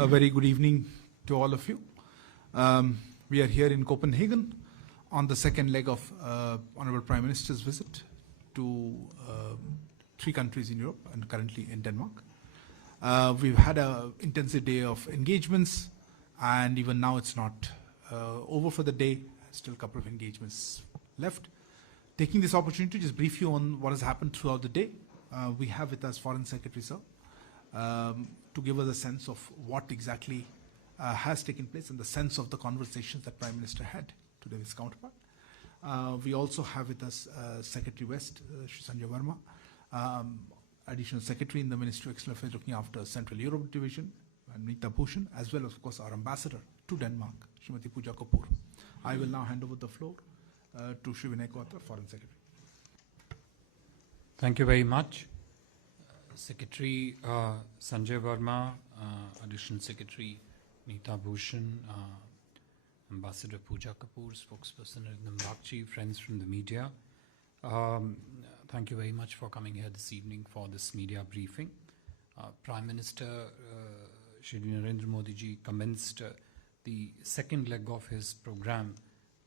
A very good evening to all of you. We are here in Copenhagen on the second leg of Honorable Prime Minister's visit to three countries in Europe and currently in Denmark. We've had an intensive day of engagements, and even now it's not over for the day. Still a couple of engagements left. Taking this opportunity to just brief you on what has happened throughout the day. We have with us Foreign Secretary, sir, to give us a sense of what exactly has taken place and the sense of the conversations that Prime Minister had today with his counterpart. We also have with us Secretary West, Shri Sanjay Verma, Additional Secretary in the Ministry of External Affairs looking after Central Europe Division, and Nita Bhushan, as well as, of course, our Ambassador to Denmark, Srimati Pooja Kapoor. I will now hand over the floor to Shri Vinay Kwatra, Foreign Secretary. Thank you very much. Secretary Sanjay Verma, Additional Secretary Nita Bhushan, Ambassador Pooja Kapoor, spokesperson Narendra Modi, friends from the media. Thank you very much for coming here this evening for this media briefing. Prime Minister Shri Narendra Modi ji commenced the second leg of his program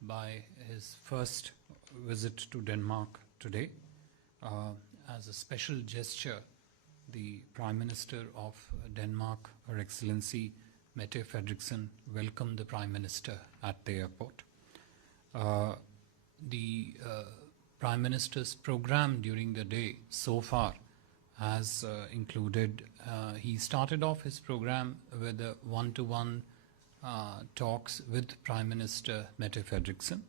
by his first visit to Denmark today. As a special gesture, the Prime Minister of Denmark, Her Excellency Mette Frederiksen, welcomed the Prime Minister at the airport. The Prime Minister's program during the day so far has included, he started off his program with a one-to-one talks with Prime Minister Mette Frederiksen,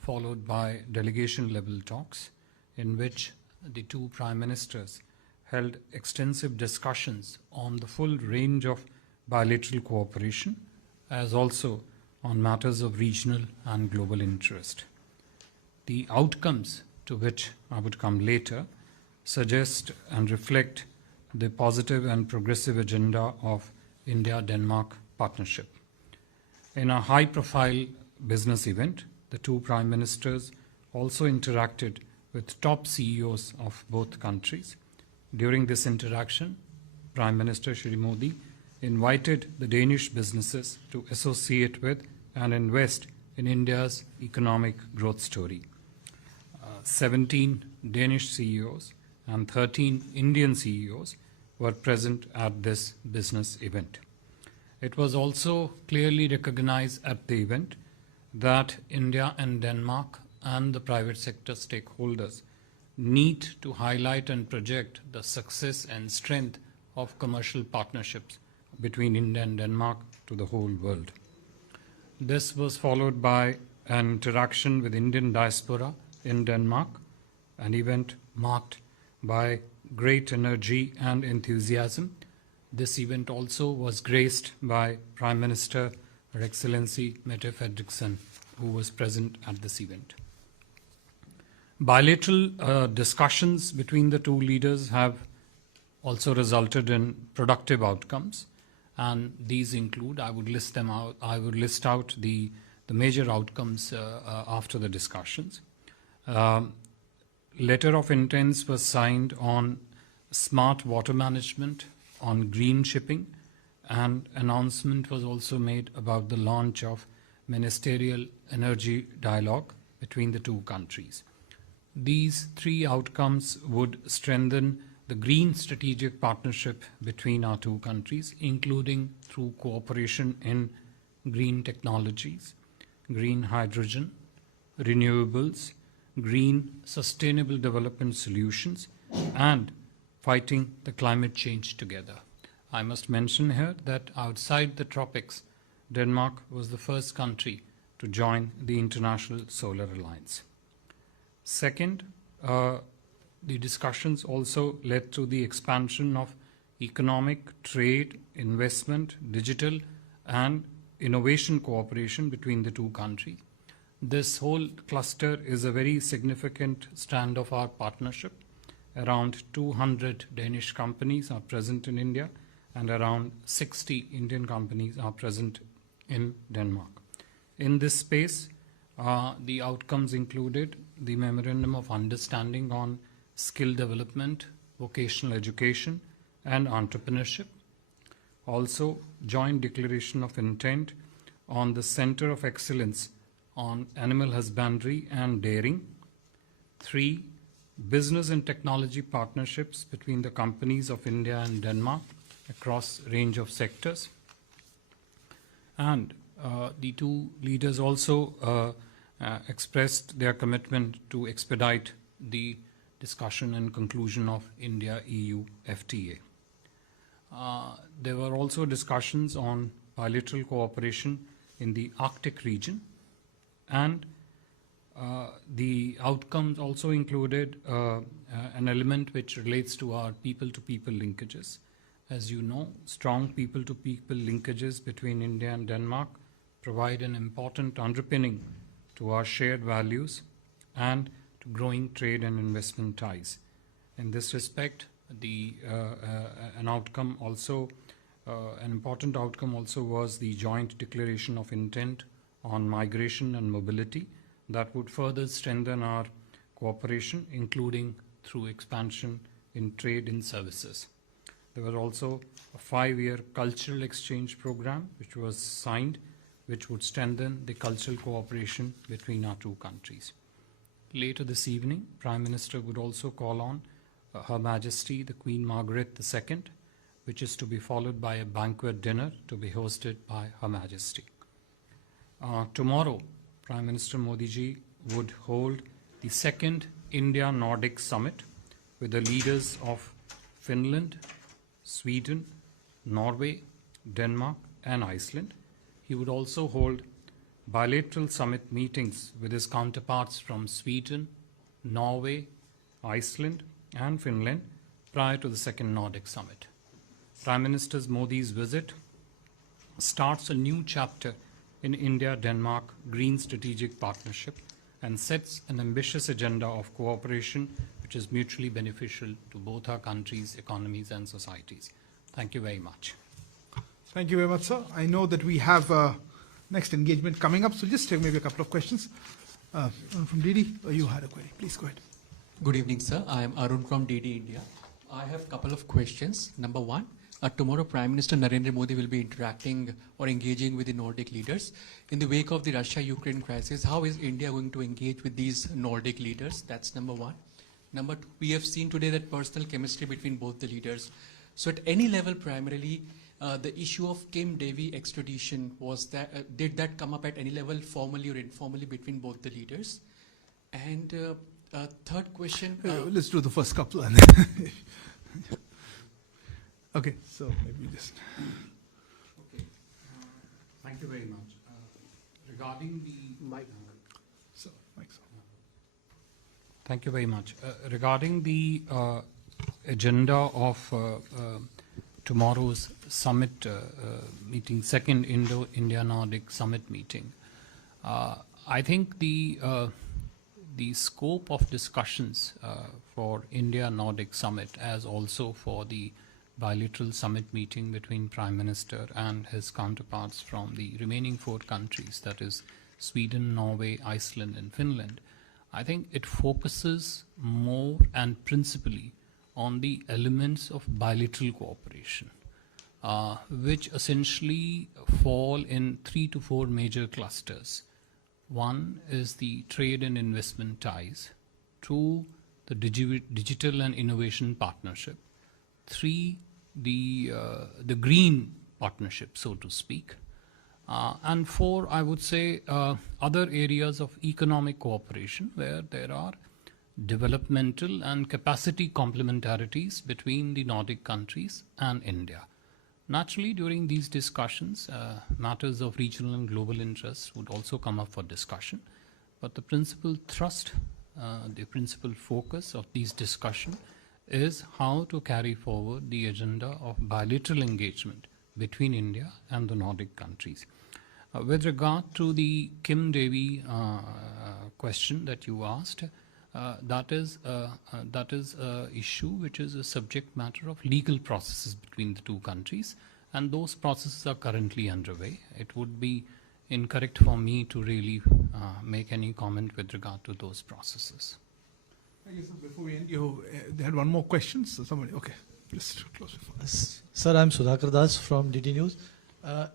followed by delegation-level talks in which the two Prime Ministers held extensive discussions on the full range of bilateral cooperation, as also on matters of regional and global interest. The outcomes, to which I would come later, suggest and reflect the positive and progressive agenda of India-Denmark partnership. In a high-profile business event, the two Prime Ministers also interacted with top CEOs of both countries. During this interaction, Prime Minister Shri Modi invited the Danish businesses to associate with and invest in India's economic growth story. 17 Danish CEOs and 13 Indian CEOs were present at this business event. It was also clearly recognized at the event that India and Denmark and the private sector stakeholders need to highlight and project the success and strength of commercial partnerships between India and Denmark to the whole world. This was followed by an interaction with Indian diaspora in Denmark, an event marked by great energy and enthusiasm. This event also was graced by Prime Minister Her Excellency Mette Frederiksen, who was present at this event. Bilateral discussions between the two leaders have also resulted in productive outcomes, and these include, I would list out the major outcomes after the discussions. Letter of intents was signed on smart water management, on green shipping, and announcement was also made about the launch of ministerial energy dialogue between the two countries. These three outcomes would strengthen the green strategic partnership between our two countries, including through cooperation in green technologies, green hydrogen, renewables, green sustainable development solutions, and fighting the climate change together. I must mention here that outside the tropics, Denmark was the first country to join the International Solar Alliance. Second, the discussions also led to the expansion of economic, trade, investment, digital, and innovation cooperation between the two countries. This whole cluster is a very significant strand of our partnership. Around 200 Danish companies are present in India, and around 60 Indian companies are present in Denmark. In this space, the outcomes included the Memorandum of Understanding on skill development, vocational education, and entrepreneurship. Also, joint declaration of intent on the Center of Excellence on Animal Husbandry and Dairying. 3. Business and technology partnerships between the companies of India and Denmark across range of sectors. And the two leaders also expressed their commitment to expedite the discussion and conclusion of India-EU FTA. There were also discussions on bilateral cooperation in the Arctic region, and the outcomes also included an element which relates to our people-to-people linkages. As you know, strong people-to-people linkages between India and Denmark provide an important underpinning to our shared values and to growing trade and investment ties. In this respect, an important outcome also was the joint declaration of intent on migration and mobility that would further strengthen our cooperation, including through expansion in trade and services. There was also a 5-year cultural exchange program which was signed, which would strengthen the cultural cooperation between our two countries. Later this evening, Prime Minister would also call on Her Majesty the Queen Margaret II, which is to be followed by a banquet dinner to be hosted by Her Majesty. Tomorrow, Prime Minister Modi ji would hold the second India-Nordic Summit with the leaders of Finland, Sweden, Norway, Denmark and Iceland. He would also hold bilateral summit meetings with his counterparts from Sweden, Norway, Iceland and Finland prior to the second Nordic Summit. Prime Minister Modi's visit starts a new chapter in India-Denmark Green Strategic Partnership and sets an ambitious agenda of cooperation which is mutually beneficial to both our countries, economies and societies. Thank you very much. Thank you very much, sir. I know that we have next engagement coming up, so just take maybe a couple of questions. From DD, you had a query. Please go ahead. Good evening, sir. I am Arun from DD India. I have a couple of questions. Number one, tomorrow Prime Minister Narendra Modi will be interacting or engaging with the Nordic leaders. In the wake of the Russia-Ukraine crisis, how is India going to engage with these Nordic leaders? That's number one. Number two, we have seen today that personal chemistry between both the leaders. So at any level, primarily, the issue of Kim Devi extradition, did that come up at any level, formally or informally, between both the leaders? And third question. Let's do the first couple. And then okay, so maybe just. Okay. Thank you very much. Regarding the mic. Thank you very much. Regarding the agenda of tomorrow's summit meeting, second India-Nordic summit meeting, I think the scope of discussions for India-Nordic summit, as also for the bilateral summit meeting between Prime Minister and his counterparts from the remaining 4 countries, that is Sweden, Norway, Iceland and Finland, I think it focuses more and principally on the elements of bilateral cooperation, which essentially fall in 3 to 4 major clusters. One is the trade and investment ties. 2, the digital and innovation partnership. 3, the green partnership, so to speak. And 4, I would say, other areas of economic cooperation where there are developmental and capacity complementarities between the Nordic countries and India. Naturally, during these discussions, matters of regional and global interest would also come up for discussion. But the principal thrust, the principal focus of these discussions is how to carry forward the agenda of bilateral engagement between India and the Nordic countries. With regard to the Kim Devi question that you asked, that is an issue which is a subject matter of legal processes between the 2 countries, and those processes are currently underway. It would be incorrect for me to really make any comment with regard to those processes. I guess before we end, you had one more question, so somebody, okay. Just close your phone. Sir I am Sudhakar Das from DD news.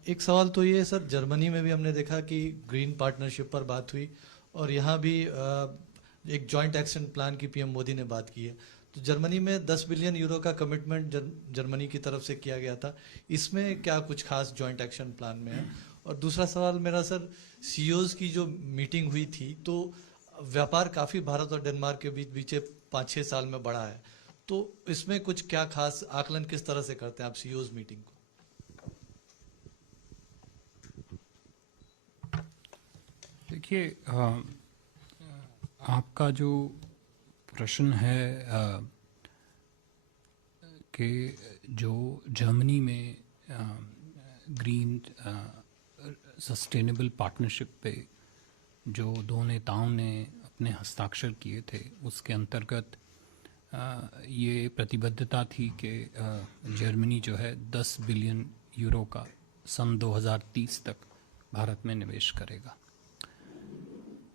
एक सवाल तो ये sir, Germany में भी हमने देखा कि green partnership पर बात हुई और यहाँ भी एक जॉइंट एक्शन प्लान की पीएम मोदी ने बात की है। तो जर्मनी में 10 बिलियन यूरो का कमिटमेंट जर्मनी की तरफ से किया गया था, इसमें क्या कुछ खास जॉइंट एक्शन प्लान में है? और दूसरा सवाल मेरा सर, सीईओज की जो मीटिंग हुई थी तो व्यापार काफ़ी भारत और डेनमार्क के बीच बीचे 5-6 साल में बढ़ा है, तो इसमें कुछ क्या खास आकलन किस तरह से करते हैं आप सीईओज मीटिंग को? देखिए, आपका जो प्रश्न है कि जो जर्मनी में ग्रीन सस्टेनेबल पार्टनरशिप पे जो दो नेताओं ने अपने हस्ताक्षर किए थे, उसके अंतर्गत ये प्रतिबद्धता थी कि जर्मनी जो है 10 बिलियन यूरो का सन 2030 तक भारत में निवेश करेगा।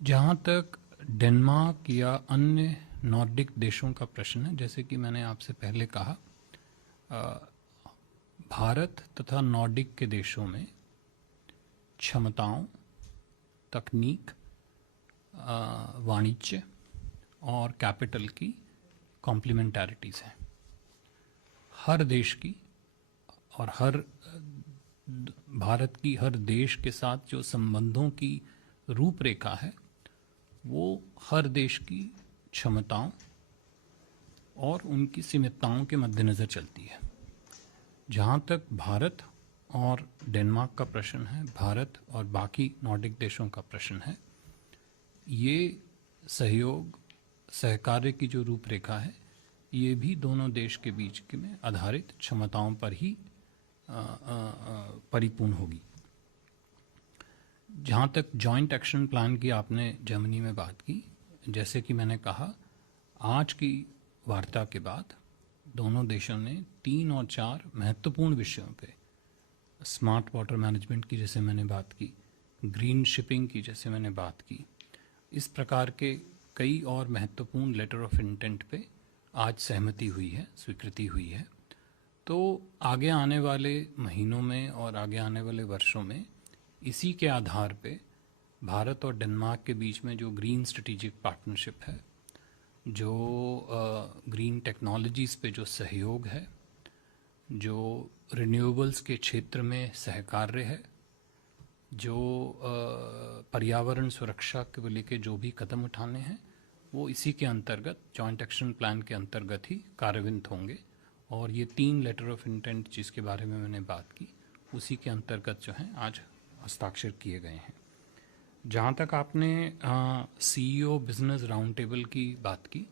जहाँ तक डेनमार्क या अन्य नॉर्डिक देशों का प्रश्न है, जैसे कि मैंने आपसे पहले कहा, भारत तथा नॉर्डिक के देशों में क्षमताओं, तकनीक, वाणिज्य और कैपिटल की कॉम्प्लीमेंटैरिटीज़ हैं। हर देश की और हर भारत की हर देश के साथ जो संबंधों की रूपरेखा है वो हर देश की क्षमताओं और उनकी सीमितताओं के मद्देनज़र चलती है। जहाँ तक भारत और डेनमार्क का प्रश्न है, भारत और बाकी नॉर्डिक देशों का प्रश्न है, ये सहयोग सहकार्य की जो रूपरेखा है ये भी दोनों देश के बीच में आधारित क्षमताओं पर ही परिपूर्ण होगी। जहाँ तक जॉइंट एक्शन प्लान की आपने जर्मनी में बात की, जैसे कि मैंने कहा, आज की वार्ता के बाद दोनों देशों ने 3 और 4 महत्वपूर्ण विषयों पे, स्मार्ट वाटर मैनेजमेंट की जैसे मैंने बात की, ग्रीन शिपिंग की जैसे मैंने बात की, इस प्रकार के कई और महत्वपूर्ण लेटर ऑफ इंटेंट पे आज सहमति हुई है, स्वीकृति हुई है। तो आगे आने वाले महीनों में और आगे आने वाले वर्षों में इसी के आधार पे भारत और डेनमार्क के बीच में जो ग्रीन स्ट्रेटेजिक पार्टनरशिप है, जो ग्रीन टेक्नोलॉजीज़ पे जो सहयोग है, जो रिन्यूएबल्स के क्षेत्र में सहकार्य है, जो पर्यावरण सुरक्षा के लेके जो भी कदम उठाने हैं वो इसी के अंतर्गत जॉइंट एक्शन प्लान के अंतर्गत ही कार्यान्वित होंगे। और ये 3 लेटर ऑफ इंटेंट जिसके बारे में मैंने बात की उसी के अंतर्गत जो हैं आज हस्ताक्षर किए गए हैं। जहाँ तक आपने सीईओ बिजनेस राउंड टेबल की बात की,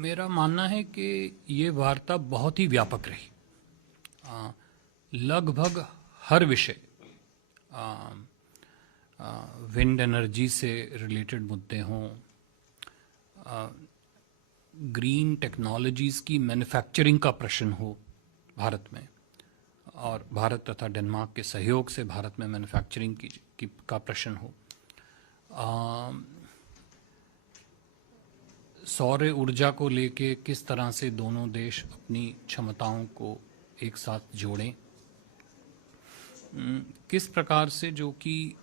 मेरा मानना है कि ये वार्ता बहुत ही व्यापक रही। लगभग हर विषय, विंड एनर्जी से रिलेटेड मुद्दे हों, ग्रीन टेक्नोलॉजीज़ की मैन्युफैक्चरिंग का प्रश्न हो भारत में, और भारत तथा डेनमार्क के सहयोग से भारत में मैन्युफैक्चरिंग का प्रश्न हो, सौर ऊर्जा को लेके किस तरह से दोनों देश अपनी क्षमताओं को एक साथ जोड़ें, किस प्रकार से जो कि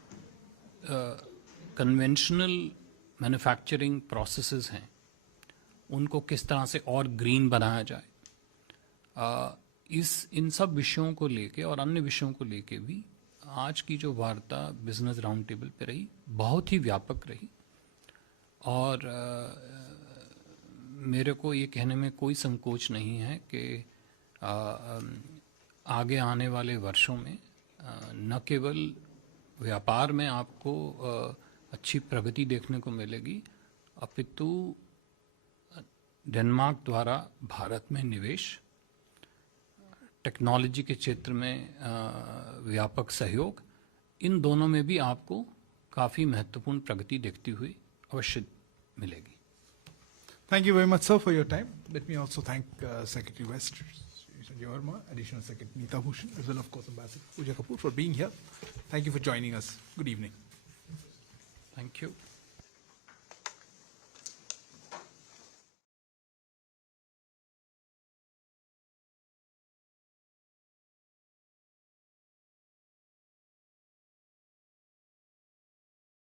कन्वेंशनल मैन्युफैक्चरिंग प्रोसेसेस हैं उनको किस तरह से और ग्रीन बनाया जाए, इन सब विषयों को लेके और अन्य विषयों को लेके भी आज की जो वार्ता बिजनेस राउंड टेबल पे रही बहुत ही व्यापक रही। और मेरे को ये कहने में कोई संकोच नहीं है कि आगे आने वाले वर्षों में न केवल व्यापार में आपको अच्छी प्रगति देखने को मिलेगी, अपितु डेनमार्क द्वारा भारत में निवेश, टेक्नोलॉजी के क्षेत्र में व्यापक सहयोग, इन दोनों में भी आपको काफ़ी महत्वपूर्ण प्रगति देखती हुई अवश्य मिलेगी। Thank you very much, sir, for your time. Let me also thank Secretary West, Yorma, Additional Secretary Nita Bhushan, as well, of course, Ambassador Pooja Kapoor for being here. Thank you for joining us. Good evening. Thank you.